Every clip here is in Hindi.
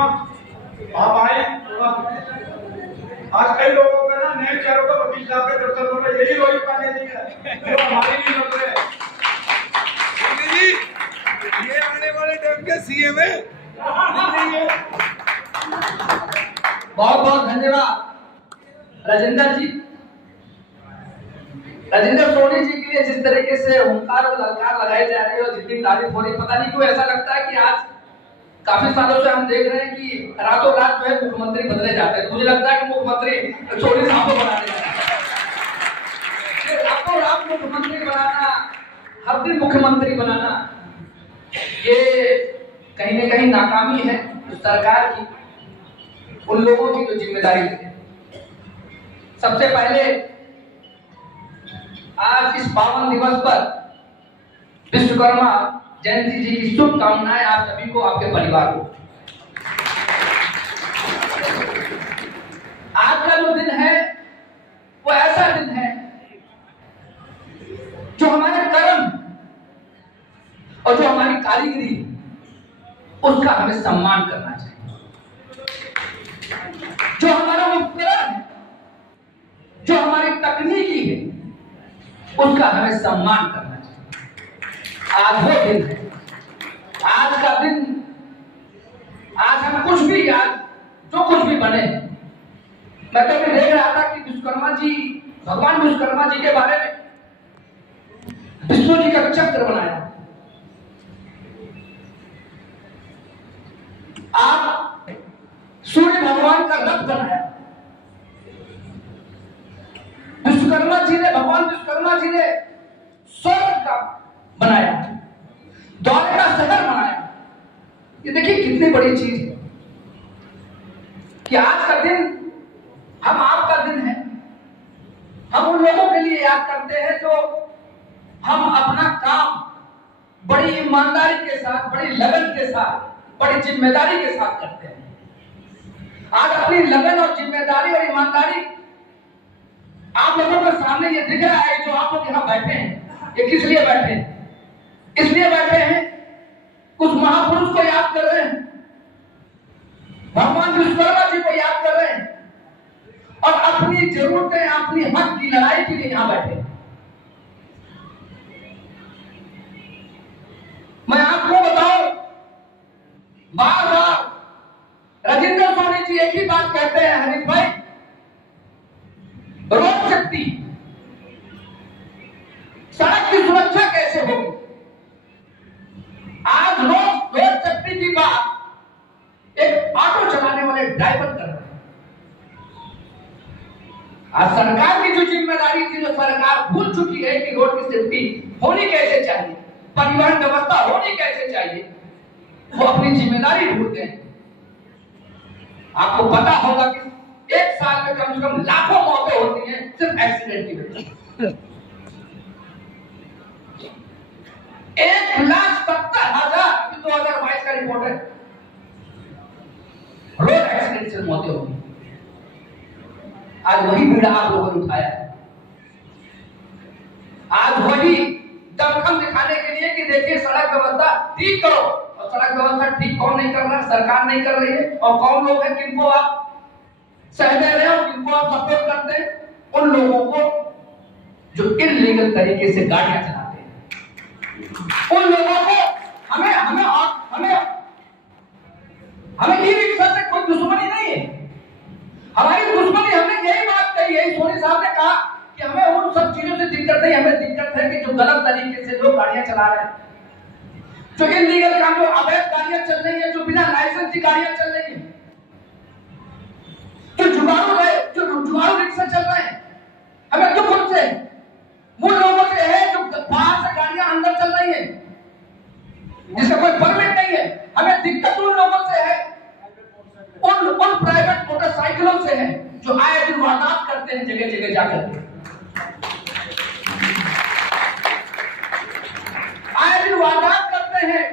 आप आए। आज कई लोगों का ना नए चेहरों का वकील साहब के दर्शन हो रहे, यही रोहित पांडे जी है जो हमारी भी नजर है। ये आने वाले टाइम के सीएम है। बहुत बहुत धन्यवाद राजेंद्र जी। राजेंद्र सोनी जी के लिए जिस तरीके से हुंकार और ललकार लगाई जा रही है और जितनी तारीफ हो रही, पता नहीं क्यों ऐसा लगता है कि आज काफी सालों से हम देख रहे हैं कि रातों रात जो है मुख्यमंत्री बदले जाते हैं। मुझे लगता है कि मुख्यमंत्री सोनी साहब को बना देना, रातों रात मुख्यमंत्री बनाना, हर दिन मुख्यमंत्री बनाना, ये कहीं ना कहीं नाकामी है सरकार की, उन लोगों की जो जिम्मेदारी है। सबसे पहले आज इस पावन दिवस पर विश्वकर्मा जयंती जी की शुभकामनाएं आप सभी को, आपके परिवार को। आज का जो दिन है वो ऐसा दिन है जो हमारे कर्म और जो हमारी कारीगरी उसका हमें सम्मान करना चाहिए। जो हमारा उपकरण है, जो हमारी तकनीकी है, उसका हमें सम्मान करना चाहिए। आज वो दिन है, आज का दिन, आज हम कुछ भी, आज जो कुछ भी बने। मैं तो अभी देख रहा था कि विश्वकर्मा जी, भगवान विश्वकर्मा जी के बारे में विष्णु जी का चक्र बनाया। आप सूर्य भगवान का रथ बनाया। विश्वकर्मा जी ने, भगवान विश्वकर्मा जी ने स्वर्ग का बनाया, द्वारका शहर बनाया। ये देखिए कितनी बड़ी चीज है कि आज का दिन हम आपका दिन है। हम उन लोगों के लिए याद करते हैं जो हम अपना काम बड़ी ईमानदारी के साथ, बड़ी लगन के साथ, बड़ी जिम्मेदारी के साथ करते हैं। आज अपनी लगन और जिम्मेदारी और ईमानदारी आप लोगों के सामने ये दिख रहा है। जो आप लोग यहाँ बैठे हैं, ये किस लिए बैठे हैं? इसलिए बैठे हैं कुछ महापुरुष को याद कर रहे हैं, भगवान विश्वकर्मा जी को याद कर रहे हैं और अपनी जरूरतें, अपनी हक की लड़ाई के लिए यहाँ बैठे हैं। मैं आपको बताऊं, बार बार राजेंद्र सोनी जी एक ही बात कहते हैं, हरीश भाई, रोड सेफ्टी, सड़क की सुरक्षा कैसे होगी? आज रोड सेफ्टी की बात एक ऑटो चलाने वाले ड्राइवर कर रहे हैं। आज सरकार की जो जिम्मेदारी थी, जो सरकार भूल चुकी है कि रोड की सेफ्टी होनी कैसे चाहिए, परिवहन व्यवस्था होनी कैसे चाहिए, वो अपनी जिम्मेदारी भूलते हैं। आपको पता होगा कि एक साल में कम से कम लाखों मौतें होती हैं सिर्फ एक्सीडेंट की वजह से। 1,70,000 2022 का रिपोर्ट है, रोड एक्सीडेंट से मौतें होगी। आज वही बीड़ा आप लोगों ने उठाया है। आज वही दमखम दिखाने के लिए कि देखिए सड़क व्यवस्था ठीक करो, और सड़क व्यवस्था ठीक कौन नहीं कर रहा? सरकार नहीं कर रही है। और कौन लोग हैं किनको आप सह दे रहे हो, किनको आप सपोर्ट करते हैं? उन लोगों को जो इल्लीगल तरीके से गाड़ियां चलाते हैं, उन लोगों को हमें हमें हमें हमें ई रिक्शा से कोई दुश्मनी नहीं है। हमारी दुश्मनी, हमने यही बात कही है, सोनी साहब ने कहा कि हमें उन सब चीजों से दिक्कत नहीं, हमें दिक्कत है कि जो गलत तरीके से लोग गाड़ियां चला रहे हैं, जो इल्लीगल काम, जो अवैध गाड़ियां चल रही है, जो बिना लाइसेंस की गाड़ियां चल रही है, जो जुगाड़ू रिक्शा चल रहे हैं। हमें दुख उनसे, उन लोगों से है जो बाहर से गाड़ियां अंदर चल रही है, जिसका कोई परमिट नहीं है। हमें दिक्कत उन लोगों से है, उन प्राइवेट मोटरसाइकिलों से है जो आए दिन वारदात करते हैं जगह जगह जाकर, आए दिन वारदात करते हैं।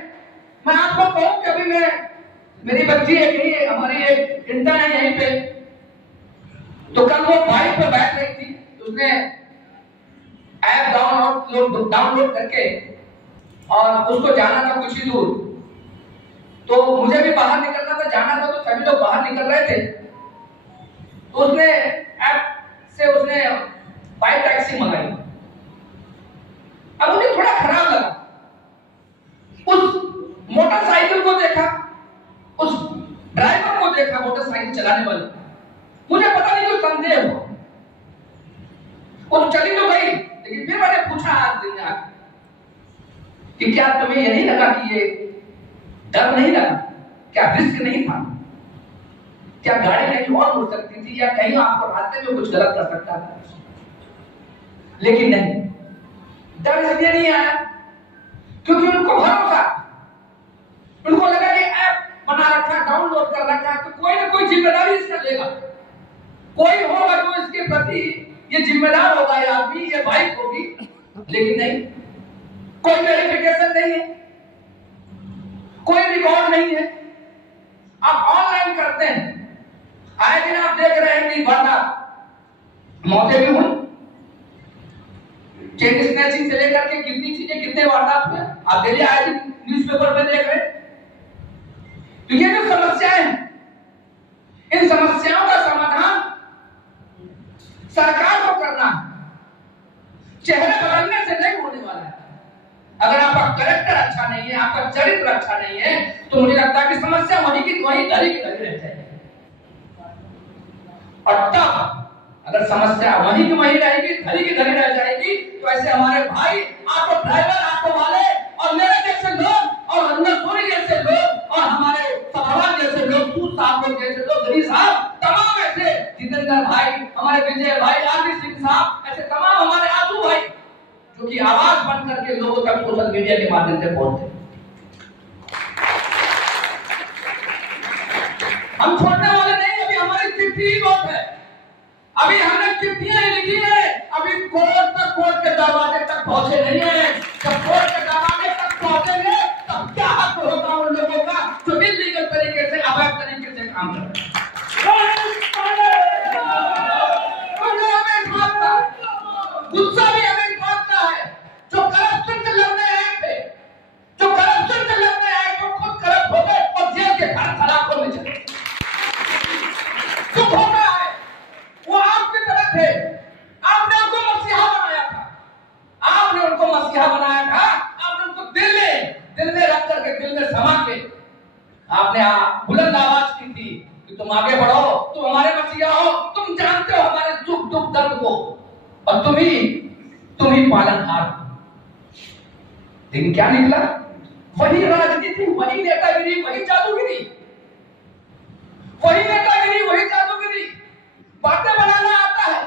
मैं आपको कहूं कि अभी मेरी बच्ची एक, हमारी एक इंटर्न है यहीं पे, तो कल वो बाइक पे बैठ रही थी, उसने ऐप डाउनलोड करके और उसको जाना था कुछ ही दूर, तो मुझे भी बाहर निकलना था, जाना था, तो बाहर निकल रहे थे तो उसने ऐप से उसने बाइक टैक्सी मंगाई। अब मुझे थोड़ा खराब लगा, उस मोटरसाइकिल को देखा, उस ड्राइवर को देखा, मोटरसाइकिल चलाने वाले, मुझे पता नहीं क्यों संदेह हुआ। वो चली तो गई, लेकिन फिर मैंने पूछा आज दिन में आकर कि क्या तुम्हें ये नहीं लगा कि ये डर नहीं लगा, क्या रिस्क नहीं था, क्या गाड़ी कहीं और मुड़ सकती थी या कहीं आपको रास्ते में कुछ गलत कर सकता था? लेकिन नहीं, डर इसलिए नहीं आया क्योंकि उनको भरोसा, उनको लगा कि ऐप बना रखा, डाउनलोड कर रखा है तो कोई ना कोई जिम्मेदारी इसका लेगा, कोई होगा जो इसके प्रति ये जिम्मेदार होगा, ये आदमी, ये बाइक होगी। लेकिन नहीं, कोई वेरिफिकेशन नहीं है, कोई रिकॉर्ड नहीं है, आप ऑनलाइन करते हैं। आए दिन आप देख रहे हैं कि वारदात, मौतें भी हुई, चेन स्नैचिंग से लेकर के कितनी चीजें, कितने वारदात हुए, आप डेली आए दिन न्यूज़पेपर में देख रहे हैं। तो ये जो समस्याएं हैं, इन समस्याओं का समाधान सरकार को करना, चेहरे बदलने से नहीं होने वाला है। अगर आपका कैरेक्टर अच्छा नहीं है, आपका चरित्र अच्छा नहीं है, तो मुझे लगता है कि समस्या वहीं की वहीं धरी की धरी रह जाएगी। और तब अगर समस्या वहीं की वहीं रहेगी, धरी की धरी रह जाएगी, तो ऐसे हमारे भाई, ऑटो ड्राइवर, ऑटो वाले और मेरे जैसे लोग और रंजन सोनी जैसे लोग और हमारे सभावान जैसे लोग, तू साहब लोग जैसे लोग, गरीब साहब, तमाम ऐसे जितेंद्र भाई, हमारे विजय भाई, आरबी सिंह साहब, ऐसे तमाम हमारे आंसू भाई जो कि आवाज बन करके लोगों तक सोशल मीडिया के माध्यम से पहुंचते। हम छोड़ने वाले नहीं, अभी हमारी चिट्ठी ही बहुत है, अभी हमने चिट्ठियां ही लिखी है, अभी कोर्ट के दरवाजे तक पहुंचे नहीं है। जब कोर्ट के दरवाजे तक पहुंचेंगे तब क्या हक होगा उन लोगों का जो इलीगल तरीके से, अवैध तरीके से काम कर रहे हैं। गुस्सा भी हमें इस बात का है, जो करप्शन से लड़ने आए थे, जो करप्शन से लड़ने आए तो खुद करप्ट हो गए और जेल के घर सलाखों में चले। दुख होता है, वो आपकी तरह थे, आपने उनको मसीहा बनाया था, आपने उनको मसीहा बनाया था, आपने उनको दिल में रख करके, दिल में समा के आपने बुलंद आवाज की थी कि तुम आगे बढ़ो, तुम हमारे मसीहा हो, तुम जानते हो हमारे सुख दुख दर्द को, और तुम ही पालनहार। लेकिन क्या निकला? वही राजनीति, वही नेतागिरी, वही जादूगिरी, वही नेतागिरी, वही जादूगिरी। बातें बनाना आता है,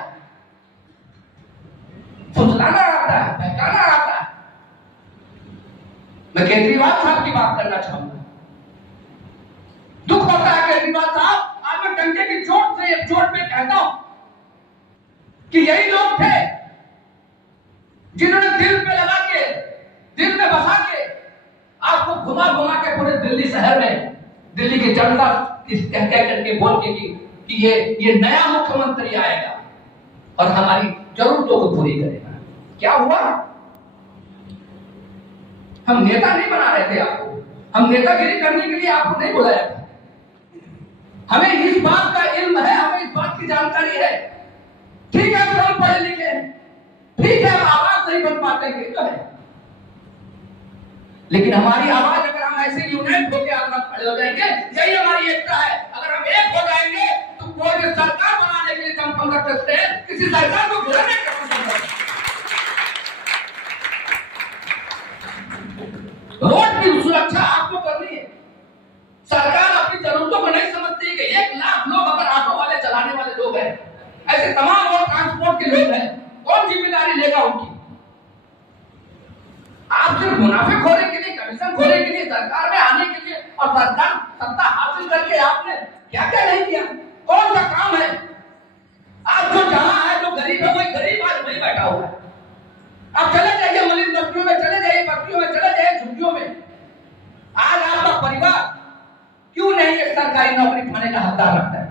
फुसलाना आता है, बहकाना आता है। मैं केजरीवाल साहब की बात करना चाहूंगा। दुख होता है केजरीवाल साहब, आज मैं डंके की चोट पे कहता हूं कि यही लोग थे जिन्होंने दिल पे लगा के, दिल में बसा के आपको घुमा घुमा के पूरे दिल्ली शहर में, दिल्ली की जनता कह करके बोल के कि ये नया मुख्यमंत्री आएगा और हमारी जरूरतों को पूरी करेगा। क्या हुआ? हम नेता नहीं बना रहे थे आपको, हम नेतागिरी करने के लिए आपको नहीं बुलाया था। हमें इस बात का इल्म है, हमें इस बात की जानकारी है। ठीक है, हम पढ़े लिखे हैं, ठीक है, हम आवाज नहीं बन पाते हैं तो है, लेकिन हमारी आवाज अगर हम ऐसे यूनाइट होकर आवाज खड़े हो जाएंगे, यही हमारी एकता है। अगर हम एक हो जाएंगे तो कोई भी सरकार बनाने के लिए कम कम रख सकते हैं, किसी सरकार को बुरा नहीं कर सकते। रोड की सुरक्षा आपको करनी है। सरकार अपनी जरूरतों को नहीं समझती कि 1 लाख लोग अगर ऑटो वाले चलाने वाले लोग हैं, ऐसे तमाम और ट्रांसपोर्ट के लोग हैं, कौन जिम्मेदारी लेगा उनकी? आप सिर्फ मुनाफेखोरी के लिए, कमीशन खोरी के लिए, सरकार में आने के लिए और सरकार सत्ता हासिल करके आपने क्या क्या नहीं किया? कौन सा काम है? आप जो जहां है, जो गरीब है, वही गरीब आज वही बैठा हुआ है। आप चले जाइए मलिन बस्तियों में, चले जाइए बस्तियों में, चले जाइए झुग्गियों में। आज आपका परिवार क्यों नहीं एक सरकारी नौकरी पाने का हकदार रखता है?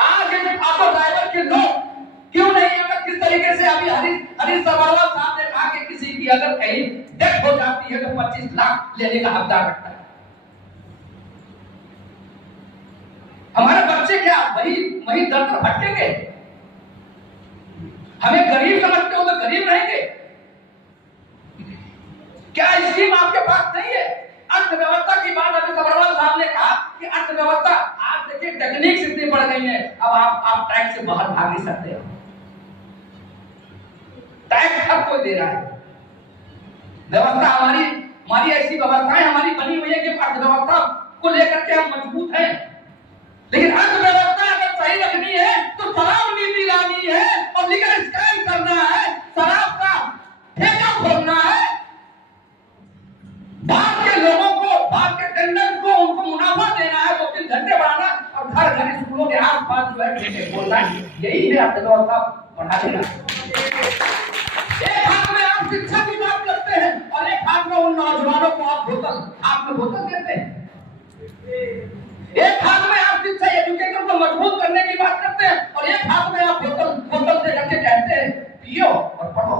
आज ये ऑटो ड्राइवर के लोग क्यों नहीं, अगर किस तरीके से अभी हरीश सबरवाल साहब ने कहा कि किसी की अगर कहीं डेथ हो जाती है तो 25 लाख लेने का हकदार रखता है। हमारे बच्चे क्या वही वही दर पर भटकेंगे? हमें गरीब समझते हो तो गरीब रहेंगे? क्या स्कीम आपके पास नहीं है? अर्थव्यवस्था की बात अभी सब्रवाल साहब ने कहा कि अर्थव्यवस्था, आज देखिए टेक्निक्स इतनी बढ़ गई है, अब आप टैक्स से बाहर भाग नहीं सकते हो। टैक्स हर कोई दे रहा है। व्यवस्था हमारी ऐसी व्यवस्थाएं हमारी बनी हुई है कि अर्थव्यवस्था को लेकर के हम मजबूत हैं। लेकिन अर्थव्यवस्था अगर सही रखनी है तो शराब नीति लानी है और लीगल स्कैम करना है, शराब का ठेका खोलना है, बाहर के लोगों को, बाहर के टेंडर को उनको मुनाफा देना है, 2-3 घंटे बढ़ाना और घर घर स्कूलों के आसपास जो है ठेके खोलना है। यही है अर्थव्यवस्था बढ़ा देना। एक हाथ में आप शिक्षा की बात करते हैं और एक हाथ में उन नौजवानों को आप बोतल देते हैं। एक हाथ में आप शिक्षा एजुकेशन को मजबूत करने की बात करते हैं और एक हाथ में आप बोतल से करके कहते हैं पियो और पढ़ो।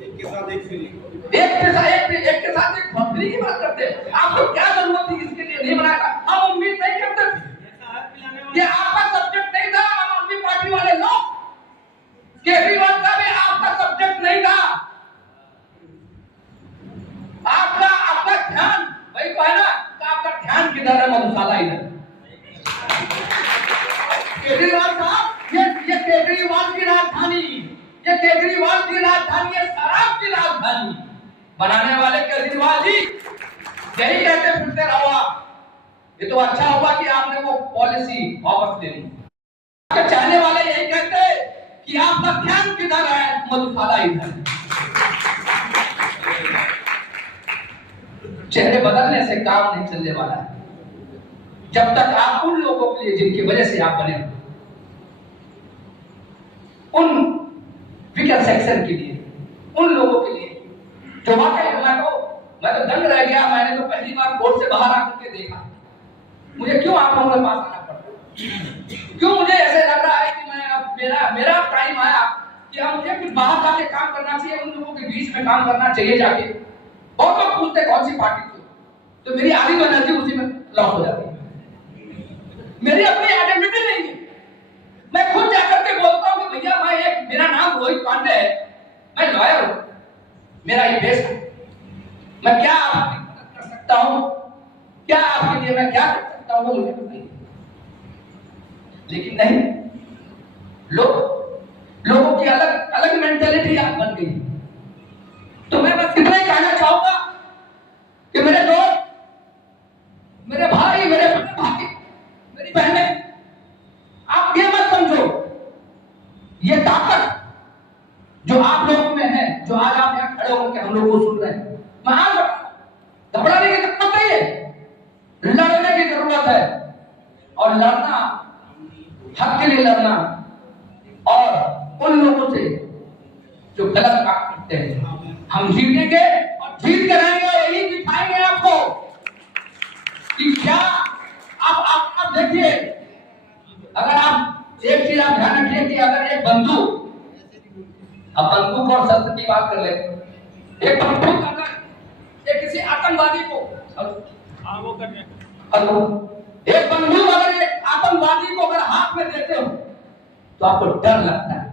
एक के साथ एक फ्री की बात करते हैं। आपको क्या जरूरत थी इसके लिए? नहीं बनाया था। हम उम्मीद नहीं करते थे। ये आपका सब्जेक्ट नहीं था। आम आदमी पार्टी वाले लोग, केजरीवाल का भी आपका सब्जेक्ट नहीं था। आपका ध्यान वही तो है ना, आपका ध्यान किधर है? मधुशाला इधर। केजरीवाल साहब, ये केजरीवाल की राजधानी, ये केजरीवाल की राजधानी है, शराब की राजधानी। बनाने वाले केजरीवाल जी यही कहते फिरते रहो। ये तो अच्छा हुआ कि आपने वो पॉलिसी वापस ले ली। आपके चाहने वाले यही कहते कि आपका ध्यान किधर है? मधुशाला इधर। चेहरे बदलने से काम नहीं चलने वाला है। जब तक आप उन लोगों के लिए जिनकी वजह से आप बने, उन वीकर सेक्शन के लिए, उन लोगों के लिए जो वाकई मैं तो दंग रह गया। मैंने तो पहली बार कोर्ट से बाहर आकर के देखा। मुझे क्यों आप लोगों के पास आना पड़ा? क्यों मुझे ऐसे लग रहा है कि मैं अब मेरा टाइम आया कि अब मुझे कुछ बाहर जाके काम करना चाहिए, उन लोगों के बीच में काम करना चाहिए जाके। बहुत लोग पूछते कौन सी पार्टी थी, तो मेरी आधी तो एनर्जी उसी में लॉस हो जाती है। मेरी अपनी आइडेंटिटी नहीं है। मैं खुद जाकर के बोलता हूँ कि भैया मेरा नाम रोहित पांडे है, मैं लॉयर हूँ, मेरा ये बेस है, मैं क्या आपकी मदद कर सकता हूँ, क्या आपके लिए मैं क्या कर सकता हूँ, वो मुझे पता नहीं। लेकिन नहीं, लोगों की अलग मेंटेलिटी आज बन गई। तो मैं बस इतना ही कहना चाहूंगा कि मेरे दोस्त, मेरे भाई, मेरे भाई, मेरी बहनें, आप ये मत समझो ये ताकत जो आप लोगों में है, जो आज आप यहाँ खड़े होकर के हम लोग को सुन रहे हैं, महान घबराने की जरूरत नहीं है, लड़ने की जरूरत है। और लड़ना, हक के लिए लड़ना, और उन लोगों से जो गलत काम करते हैं, हम जीतेंगे और जीत के रहेंगे। यही दिखाएंगे आपको कि क्या आप देखिए, अगर आप एक चीज आप ध्यान रखिए कि अगर एक बंदूक, अब बंदूक और शस्त्र की बात कर ले, एक बंदूक अगर एक किसी आतंकवादी को एक बंदूक अगर एक आतंकवादी को अगर हाथ में देते हो तो आपको डर लगता है।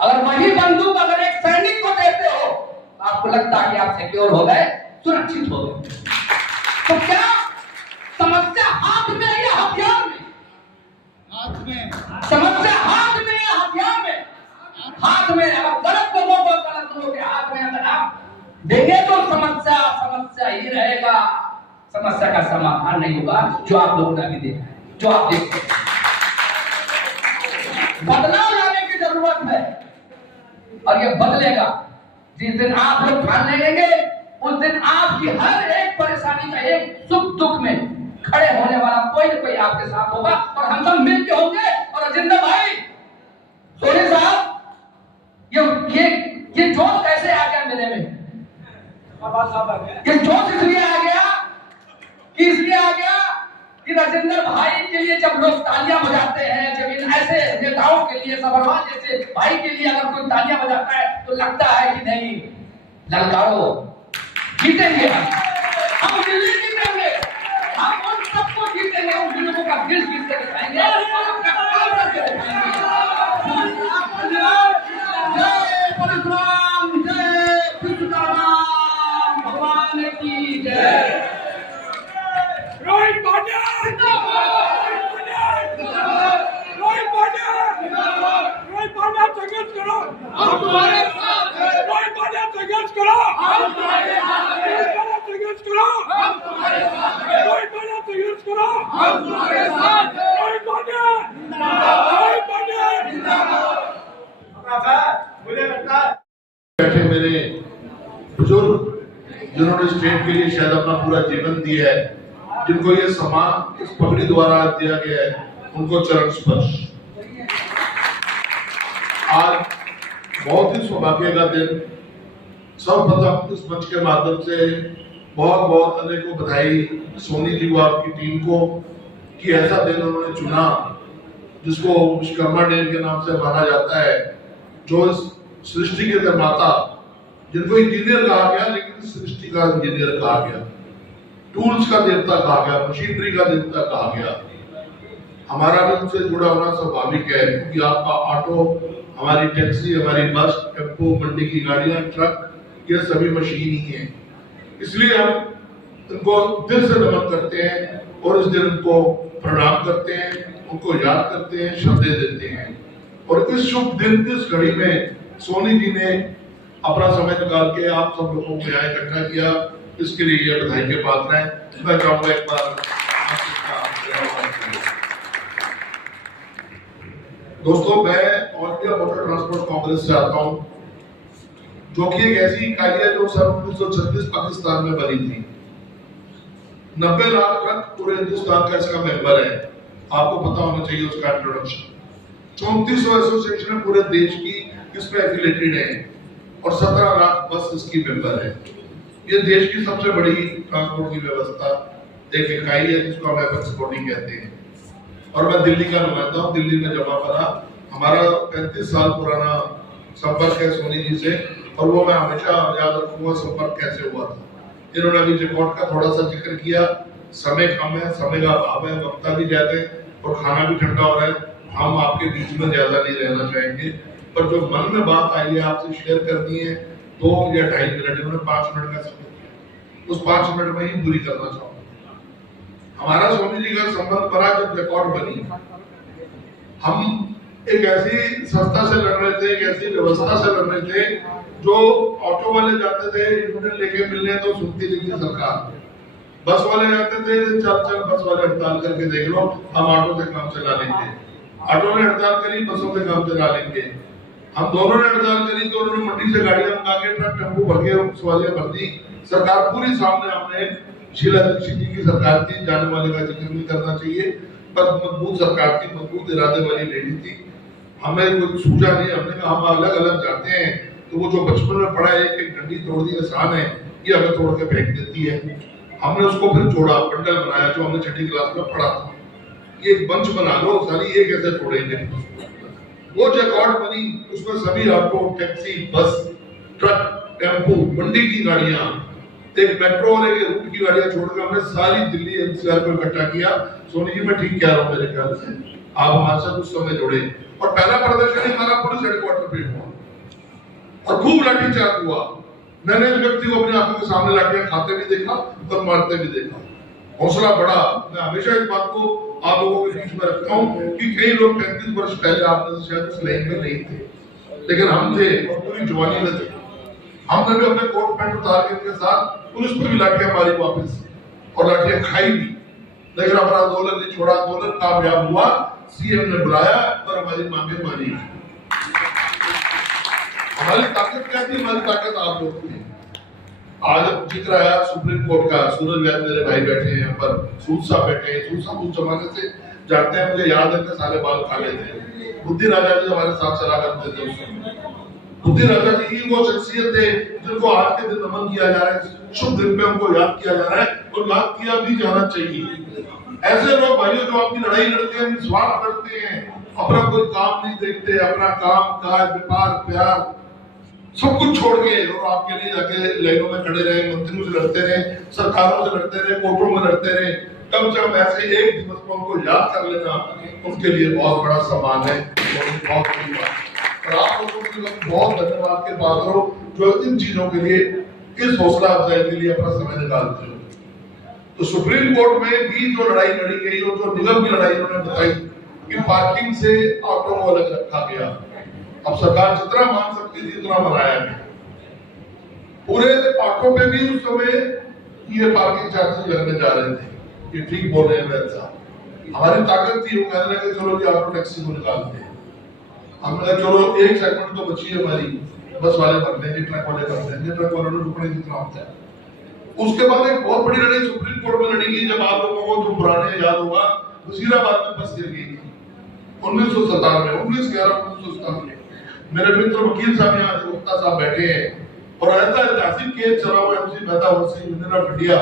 अगर वही बंदूक अगर एक सैनिक को देते हो तो आपको लगता है कि आप सिक्योर हो गए, सुरक्षित हो गए। तो क्या समस्या हाथ में या हथियार में? हाथ में। समस्या हाथ में या हथियार में? हाथ में। अगर गलत लोगों के हाथ में अगर आप देंगे तो समस्या ही रहेगा, समस्या का समाधान नहीं होगा, जो आप लोगों ने अभी देखा है, जो आप देखते हैं। बदलाव लाने की जरूरत है और ये बदलेगा जिस दिन आप लोग ठान लेंगे, उस दिन आपकी हर एक परेशानी का, एक सुख दुख में खड़े होने वाला कोई न कोई आपके साथ होगा और हम सब मिलके होंगे। और अजिंदर भाई, सोनी साहब, ये जोश कैसे आ गया मेरे में? ये जोश इसलिए आ गया कि राजेंद्र भाई के लिए जब लोग तालियां बजाते हैं, जब इन ऐसे नेताओं के लिए, सब्रवाल जैसे भाई के लिए अगर कोई तालियां बजाता है तो लगता है कि नहीं, ललकारो, जीतेंगे हम दिल्ली जीतेंगे, हम उन सबको जीतेंगे, उन लोगों लोगों का दिल जीत के दिखाएंगे और अपना काम करके दिखाएंगे। जय परशुराम, जय विश्वकर्मा भगवान की जय। रोहित पांड्या संघर्ष करो, हम तुम्हारे साथ हैं। रोहित पांड्या संघर्ष करो, हम तुम्हारे साथ हैं। संघर्ष करो, हम तुम्हारे साथ हैं। रोहित पांड्या संघर्ष करो, हम तुम्हारे साथ हैं। रोहित पांड्या मुझे लगता है बैठे मेरे बुजुर्ग जिन्होंने स्टेट के लिए शायद अपना पूरा जीवन दिया है, जिनको ये सम्मान इस पगड़ी द्वारा दिया गया है, उनको चरण स्पर्श। आज बहुत ही सौभाग्य का दिन। सर्वप्रथम इस मंच के माध्यम से बहुत बहुत अनेकों बधाई सोनी जी को, आपकी टीम को, कि ऐसा दिन उन्होंने चुना जिसको विश्वकर्मा डे के नाम से माना जाता है, जो इस सृष्टि के निर्माता, जिनको इंजीनियर कहा गया लेकिन सृष्टि का इंजीनियर कहा गया, टूल्स का देवता कहा गया, मशीनरी का देवता कहा गया। हमारा भी उनसे जुड़ा होना स्वाभाविक है, क्योंकि आपका ऑटो, हमारी टैक्सी, हमारी बस, टेम्पो, मंडी की गाड़ियां, ट्रक, ये सभी मशीन ही हैं। इसलिए हम उनको दिल से नमन करते हैं और इस दिन उनको प्रणाम करते हैं, उनको याद करते हैं, श्रद्धा देते हैं। और इस शुभ दिन, इस घड़ी में सोनी जी ने अपना समय निकाल के आप सब लोगों को यहाँ इकट्ठा किया, इसके लिए ये बधाई के पात्र हैं। मैं चाहूंगा एक बार दोस्तों, मैं all India motor transport Congress से आता हूं, जो कि एक ऐसी इकाई है जो सन 1936 पाकिस्तान में बनी थी। 90 लाख ट्रक पूरे हिंदुस्तान का इसका मेंबर है। आपको पता होना चाहिए उसका इंट्रोडक्शन। 3400 एसोसिएशन पूरे देश की इसमें एफिलेटेड है और 17 लाख बस इसकी मेंबर है। ये देश की सबसे बड़ी ट्रांसपोर्ट की व्यवस्था एक इकाई है, जिसको हम एपेक्स बॉडी कहते हैं। और मैं दिल्ली का नुमाइंदा हूँ, दिल्ली में जमा पड़ा। हमारा 35 साल पुराना संपर्क है सोनी जी से, और वो मैं हमेशा याद रखूंगा संपर्क कैसे हुआ था। इन्होंने अभी रिकॉर्ड का थोड़ा सा जिक्र किया। समय कम है, समय का अभाव है, वक्ता भी ज्यादा है और खाना भी ठंडा हो रहा है। हम आपके बीच में ज्यादा नहीं रहना चाहेंगे, पर जो मन में बात आई है आपसे शेयर करनी है, 2 या 2.5 मिनट, इन्होंने 5 मिनट का समय दिया, उस 5 मिनट में ही पूरी करना चाहूंगा। हमारा सोनी जी का संबंध बना जब रिकॉर्ड बनी। हम एक ऐसी संस्था से लड़ रहे थे, एक ऐसी व्यवस्था से लड़ रहे थे, जो ऑटो वाले जाते थे यूनियन लेके मिलने तो सुनती नहीं थी सरकार। बस वाले जाते थे, चल बस वाले हड़ताल करके देख लो, हम ऑटो से काम चला लेंगे। ऑटो ने हड़ताल करी, बसों से काम चला लेंगे। हम दोनों ने हड़ताल करी तो उन्होंने मंडी से गाड़ियां मंगा के ट्रक टेम्पो भर के सवारियां भर दी। सरकार पूरी सामने, हमने शीला दीक्षित जी की सरकार थी, जाने वाले का जिक्र नहीं करना चाहिए, पर मजबूत सरकार थी, मजबूत इरादे वाली लेडी थी। हमें कोई सूझा नहीं, हमने कहा हम अलग अलग जाते हैं तो वो जो बचपन में पड़ा है एक डंडी तोड़ दी आसान है, ये हमें तोड़ के फेंक देती है। हमने उसको फिर जोड़ा, बंडल बनाया, जो हमने 6ठी क्लास में पढ़ा था। ये एक बंच बना लो, सारी ये कैसे तोड़ेंगे। वो जो रिकॉर्ड बनी, उसमें सभी ऑटो, टैक्सी, बस, ट्रक, टेम्पो, मंडी की गाड़ियां, एक मेट्रो और एक रूट की गाड़ियां छोड़कर हमने सारी दिल्ली एनसीआर को इकट्ठा किया। सोनी जी मैं ठीक कह रहा हूँ मेरे ख्याल से, आप हमारे साथ उस समय जुड़े और पहला प्रदर्शन हमारा पुलिस हेडक्वार्टर पे हुआ और खूब लाठीचार्ज हुआ। मैंने इस व्यक्ति को अपनी आंखों के सामने लाठियां खाते भी देखा और मारते भी देखा। हौसला बढ़ा। मैं हमेशा इस बात को आप लोगों के बीच में रखता हूँ कि कई लोग 35 वर्ष पहले आपने शायद उस लाइन में नहीं थे, लेकिन हम थे और पूरी जवानी में थे। हमने भी अपने कोट पैंट उतार के इनके साथ पुलिस पर भी लाठियां मारी वापस और लाठियां खाई भी, लेकिन अपना आंदोलन नहीं छोड़ा। आंदोलन कामयाब हुआ, सीएम ने बुलाया और हमारी मांगे मानी। हमारी ताकत क्या थी? हमारी ताकत आप लोग थे। आज जिक्र आया सुप्रीम कोर्ट का, सूरज वैद मेरे भाई बैठे हैं यहाँ पर, सूद साहब बैठे हैं। सूद साहब उस जमाने से जानते हैं, मुझे याद है कि साले बाल काले थे। बुद्धि राजा जी हमारे साथ चला करते थे उस समय। बुद्धि राजा जी ही वो शख्सियत थे जिनको आज के दिन नमन किया जा रहा है, शुभ दिन में उनको याद किया जा रहा है और याद किया भी जाना चाहिए। ऐसे लोग भाइयों जो आपकी लड़ाई लड़ते हैं, निस्वार्थ लड़ते हैं, अपना कोई काम नहीं देखते, अपना काम काज व्यापार प्यार सब कुछ छोड़ के और आपके लिए जाके लाइनों में खड़े रहे, मंत्रियों से लड़ते रहे, सरकारों से लड़ते रहे, कोर्टों में लड़ते रहे, कम से कम ऐसे एक दिवस को उनको याद कर लेना उनके लिए बहुत बड़ा सम्मान है और बहुत बड़ी बात है। और आप लोगों को बहुत धन्यवाद के पात्र हो जो इन चीजों के लिए, इस हौसला अफजाई के लिए अपना समय निकालते हो। तो सुप्रीम कोर्ट में भी जो लड़ाई लड़ी गई और जो निगम की लड़ाई उन्होंने बताई कि पार्किंग से ऑटो को अलग रखा गया, अब सरकार जितना मान सकती थी उतना बनाया गया। पूरे ऑटो पे भी उस समय ये पार्किंग चार्जेस लगने जा रहे थे। ये ठीक बोल रहे हैं वैद साहब, हमारी ताकत थी वो कहने लगे चलो जी ऑटो टैक्सी को निकालते हैं। हमने कहा चलो एक सेगमेंट तो बची है हमारी, बस वाले भर देंगे, ट्रक वाले भर देंगे, ट्रक वालों ने रुकने जितना होता है। उसके बाद एक बहुत बड़ी लड़ाई सुप्रीम कोर्ट में लड़ी गई, जब आप लोगों को जो पुराने याद होगा वजीराबाद में बस गिर गई थी 1997 19/11/1997। मेरे मित्र वकील साहब यहाँ गुप्ता साहब बैठे हैं और ऐसा ऐतिहासिक केस चला हुआ MC Mehta versus union of India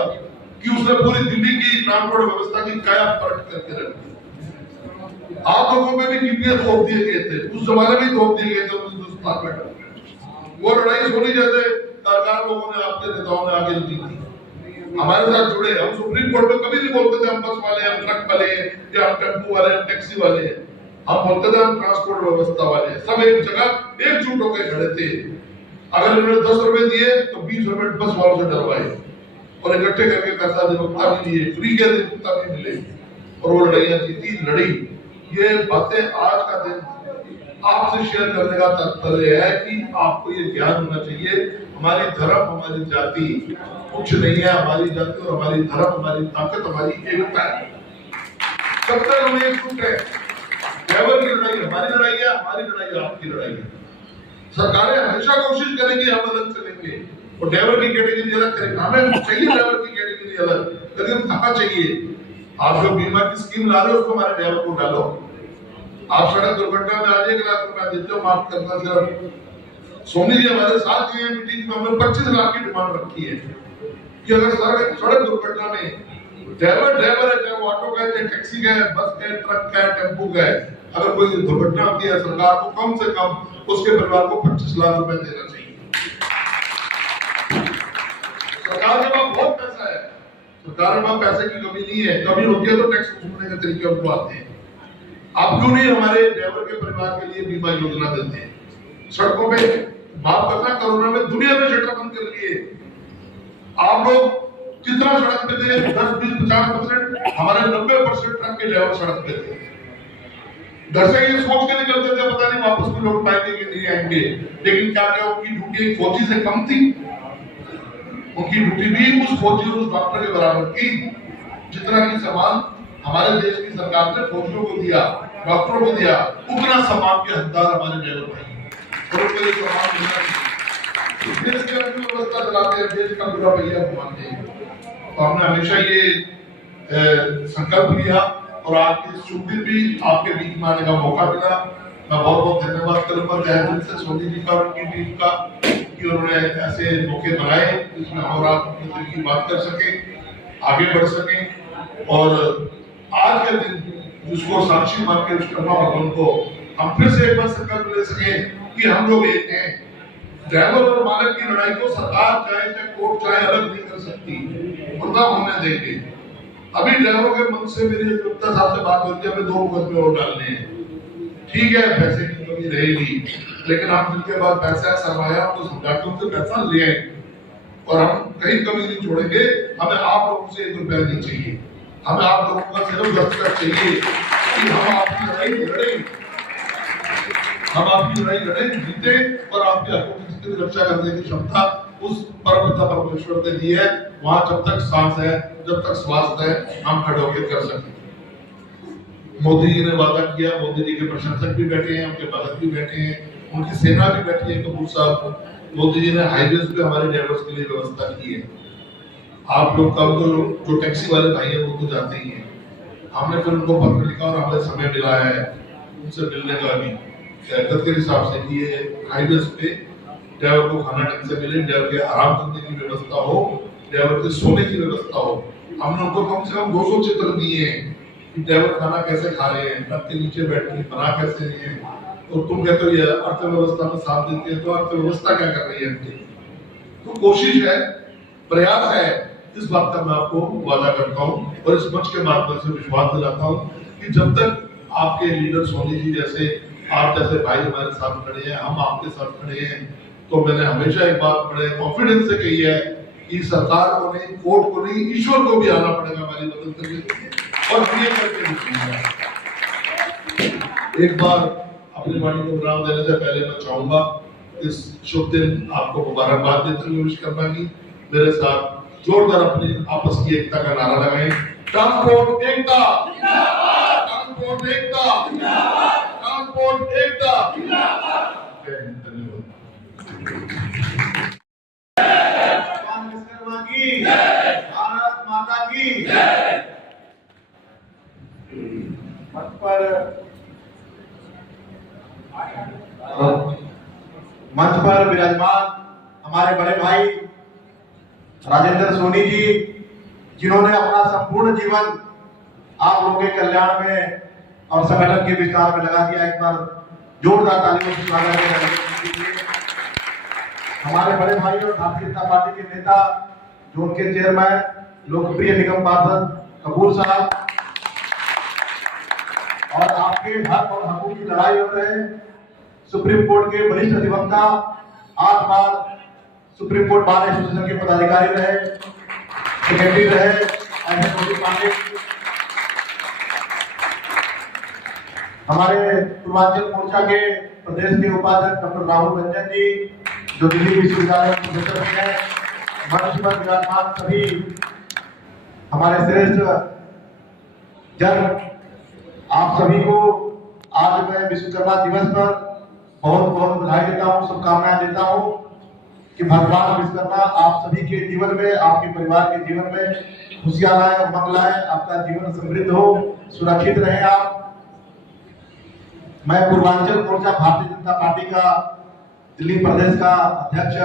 कि उसने पूरी दिल्ली की ट्रांसपोर्ट व्यवस्था की काया पलट करके रख दी। आप लोगों में भी GPS थोप दिए गए थे, उस जमाने में थोप दिए गए थे 1997 में। वो लड़ाई सोनी जैसे सरकार लोगों ने, आपके नेताओं ने आगे दी थी, हमारे साथ जुड़े। हम सुप्रीम कोर्ट में कभी नहीं बोलते थे हम बस वाले, हम ट्रक वाले या हम टेम्पो वाले, हम टैक्सी वाले, हम बोलते थे हम ट्रांसपोर्ट व्यवस्था वाले। सब एक जगह एकजुट होकर खड़े थे। अगर इन्होंने 10 रुपए दिए तो 20 रुपए बस वालों से डरवाए और इकट्ठे करके पैसा निरुक्ता भी दिए, फ्री के निरुक्ता भी मिले और वो लड़ाइयां जीती, लड़ी। ये बातें आज का दिन आपसे शेयर करने का तात्पर्य है कि आपको ये ज्ञान होना चाहिए हमारी धर्म, हमारी जाति कुछ नहीं है। हमारी जाति और हमारी धर्म, हमारी ताकत, हमारी एकता है। कब तक हम एकजुट है? ड्राइवर की लड़ाई हमारी लड़ाई है, हमारी लड़ाई आपकी लड़ाई है। सरकारें हमेशा कोशिश करेंगी हम अलग चलेंगे और ड्राइवर की कैटेगरी अलग करेंगे। हमें चाहिए ड्राइवर की कैटेगरी अलग, लेकिन कहाँ चाहिए? आप जो बीमा की स्कीम ला रहे हो उसको हमारे ड्राइवर को डालो। आप सड़क दुर्घटना में आज 1 लाख रुपया देते हो, माफ करना सर। सोनी जी हमारे साथ ही मीटिंग में हमने 25 लाख की डिमांड रखी है कि अगर सड़क दुर्घटना में ड्राइवर है, चाहे वो ऑटो का है, चाहे टैक्सी का है, बस का है, ट्रक का है, टेम्पो का है, अगर कोई दुर्घटना होती है सरकार को कम से कम उसके परिवार को 25 लाख रुपए देना चाहिए। सरकार के पास बहुत पैसा है, सरकार के पास पैसे की कमी नहीं है। कमी होती है तो टैक्स वसूलने के तरीके उनको आते हैं। आप क्यों नहीं हमारे ड्राइवर के परिवार के लिए बीमा योजना देते हैं? सड़कों पे माफ करना, कोरोना में दुनिया में शटर बंद कर लिए। आप लोग कितना सड़क पे थे? 10, 20, 50%। हमारे 90% ट्रक के ड्राइवर सड़क पे थे। घर से ये सोच के निकलते थे पता नहीं वापस भी लौट पाएंगे कि नहीं आएंगे, लेकिन क्या क्या उनकी ड्यूटी फौजी से कम थी? उनकी ड्यूटी भी उस फौजी और उस डॉक्टर के बराबर की जितना की सम्मान हमारे देश की सरकार ने फौजियों को दिया, डॉक्टरों को दिया, उतना सम्मान के हकदार हमारे ड्राइवर भाई और उनके लिए सम्मान मिलना चाहिए। देश की अर्थव्यवस्था चलाते हैं, देश का पूरा पहिया घुमाते हैं। तो हमने हमेशा ये संकल्प लिया और आज के शुभ दिन भी आपके बीच में आने का मौका मिला। मैं बहुत बहुत धन्यवाद करूंगा तहे दिल से सोनी जी का और उनकी टीम का कि उन्होंने ऐसे मौके बनाए जिसमें हम आप अपने दिल की बात कर सके, आगे बढ़ सके। और आज के दिन जिसको साक्षी मान के विश्वकर्मा भगवान को हम फिर से एक बार संकल्प ले सके कि हम लोग एक हैं। ड्राइवर और मालिक की लड़ाई को सरकार चाहे कोर्ट चाहे अलग नहीं कर सकती, उतना होने देंगे। अभी ड्राइवरों के मन से मेरी गुप्ता साहब से बात होती है, हमें 2 मुकदमे और डालने हैं। ठीक है, पैसे की कमी रहेगी, लेकिन आप जिनके पास पैसा है सरमाया तो समझाते उनसे पैसा ले आए और हम कहीं कमी नहीं छोड़ेंगे। हमें आप लोगों से 1 रुपया नहीं चाहिए, हमें आप लोगों का सिर्फ दस्तखत चाहिए कि हम आपकी लड़ाई लड़ें, हम आपकी लड़ाई लड़ें, जीते और आपके हकों की रक्षा करने की क्षमता उस परमपिता परमेश्वर ने दी है। वहां जब तक सांस है, जब तक स्वास्थ्य है, हम खड़े होकर कर सकते। मोदी जी ने वादा किया, मोदी जी के प्रशंसक भी बैठे हैं, उनके बालक भी बैठे हैं, उनकी सेना भी बैठी है। कपूर साहब, मोदी जी ने हाईवेज पे हमारे ड्राइवर्स के लिए व्यवस्था की है। आप लोग कब तो जो टैक्सी वाले भाई हैं वो तो जाते ही हैं। हमने फिर उनको पत्र लिखा और हमें समय मिला है उनसे मिलने का भी के हिसाब से कि ये हाईवेज पे ड्राइवर को खाना ढंग से मिले, ड्राइवर के आराम करने की व्यवस्था हो, ड्राइवर के सोने की व्यवस्था हो। हमने उनको कम से कम 200 चित्र दिए हैं कि ड्राइवर खाना कैसे खा रहे हैं, ट्रक के नीचे बैठ के बना कैसे रही है। तो तुम कहते हो ये अर्थव्यवस्था में साथ देते हैं, तो अर्थव्यवस्था क्या कर रही है? तो कोशिश है, प्रयास है इस बात का मैं आपको वादा करता हूँ और इस मंच के माध्यम से विश्वास दिलाता हूँ कि जब तक आपके लीडर सोनी जी जैसे, आप जैसे भाई हमारे साथ खड़े हैं, हम आपके साथ खड़े हैं, तो मैंने हमेशा एक बात बड़े कॉन्फिडेंस से कही है कि सरकार को नहीं, कोर्ट को नहीं, ईश्वर को भी आना पड़ेगा हमारी मदद करने के लिए और ये करके दिखाऊंगा। एक बार अपनी वाणी को विराम देने से पहले मैं चाहूंगा इस शुभ दिन आपको मुबारकबाद देते हुए विश्वकर्मा की मेरे साथ जोरदार अपनी आपस की एकता का नारा लगाएं। ट्रांसपोर्ट एकता, ट्रांसपोर्ट एकता, ट्रांसपोर्ट एकता। धन्यवाद। विश्वकर्मा की, भारत माता की। मंच पर विराजमान हमारे बड़े भाई राजेंद्र सोनी जी, जिन्होंने अपना संपूर्ण जीवन आप लोगों के कल्याण में और संगठन के विस्तार में लगा दिया। एक बार जोरदार तालियों से स्वागत है। हमारे बड़े भाई और भारतीय जनता पार्टी के नेता, जो उनके चेयरमैन, लोकप्रिय निगम पार्षद कपूर साहब, और आपके हक और हकूक की लड़ाई लड़ रहे सुप्रीम कोर्ट के वरिष्ठ अधिवक्ता, 8 बार सुप्रीम कोर्ट बार एसोसिएशन के पदाधिकारी रहे, सेक्रेटरी रहे, ऐसे पांडे, हमारे पूर्वांचल मोर्चा के प्रदेश के उपाध्यक्ष डॉक्टर राहुल रंजन जी, जो दिल्ली विश्वविद्यालय में प्रोफेसर हैं, मंच पर विराजमान सभी हमारे श्रेष्ठ जन, आप सभी को आज मैं विश्वकर्मा दिवस पर बहुत बहुत बधाई देता हूँ, शुभकामनाएं देता हूँ कि भगवान विश्वकर्मा आप सभी के जीवन में, आपके परिवार के जीवन में खुशियां लाए, उमंग लाए, आपका जीवन समृद्ध हो, सुरक्षित रहे आप। मैं पूर्वांचल मोर्चा भारतीय जनता पार्टी का दिल्ली प्रदेश का अध्यक्ष,